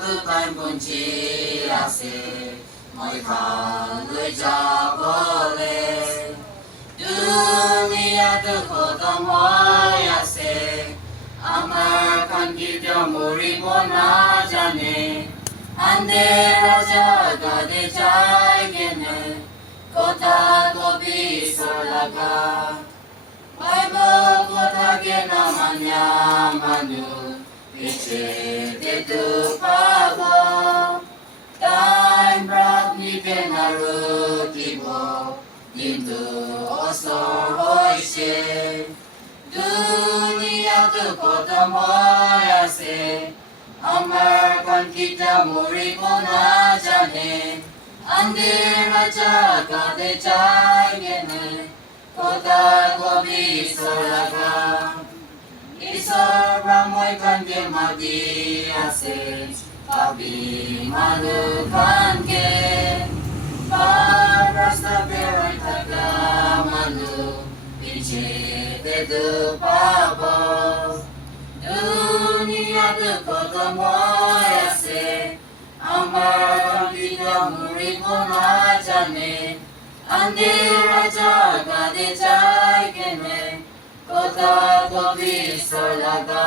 দুটাই বঞ্চি আছে মই ভালৈ যাবলে দুনিয়াটো খতম হৈ আছে আমাৰ কাণ কেতিয়াও মৰিব নাজানে আন্ধেৰা জগতে যায় কেনে কথা কবি ঈশ্বৰ লগা বাইবেল কথাকে নামানা মানুহ পিছেতে দুখ পাব টাইম ৰাতিকে নাৰখিব কিন্তু ওচৰ হৈছে দুনিয়াটো খতম হৈ আছে আমাৰ কাণ কেতিয়াও মৰিব নাজানে আন্ধেৰা জগতে যায় কেনে কথা কবি ঈশ্বৰ লগা ঈশ্বৰ মই কাণকে মাতি আছে পাবি মানুহ কাণকে পাৰ ৰাস্তা বেৰাই থকা মানুহ পিছেতে দুখ পাব দুনিয়াটো খতম হৈ আছে আমাৰ কাণ কেতিয়াও মৰিব নাজানে আন্ধেৰা জগতে যায় কেনে কথা কবি ঈশ্বৰ লগা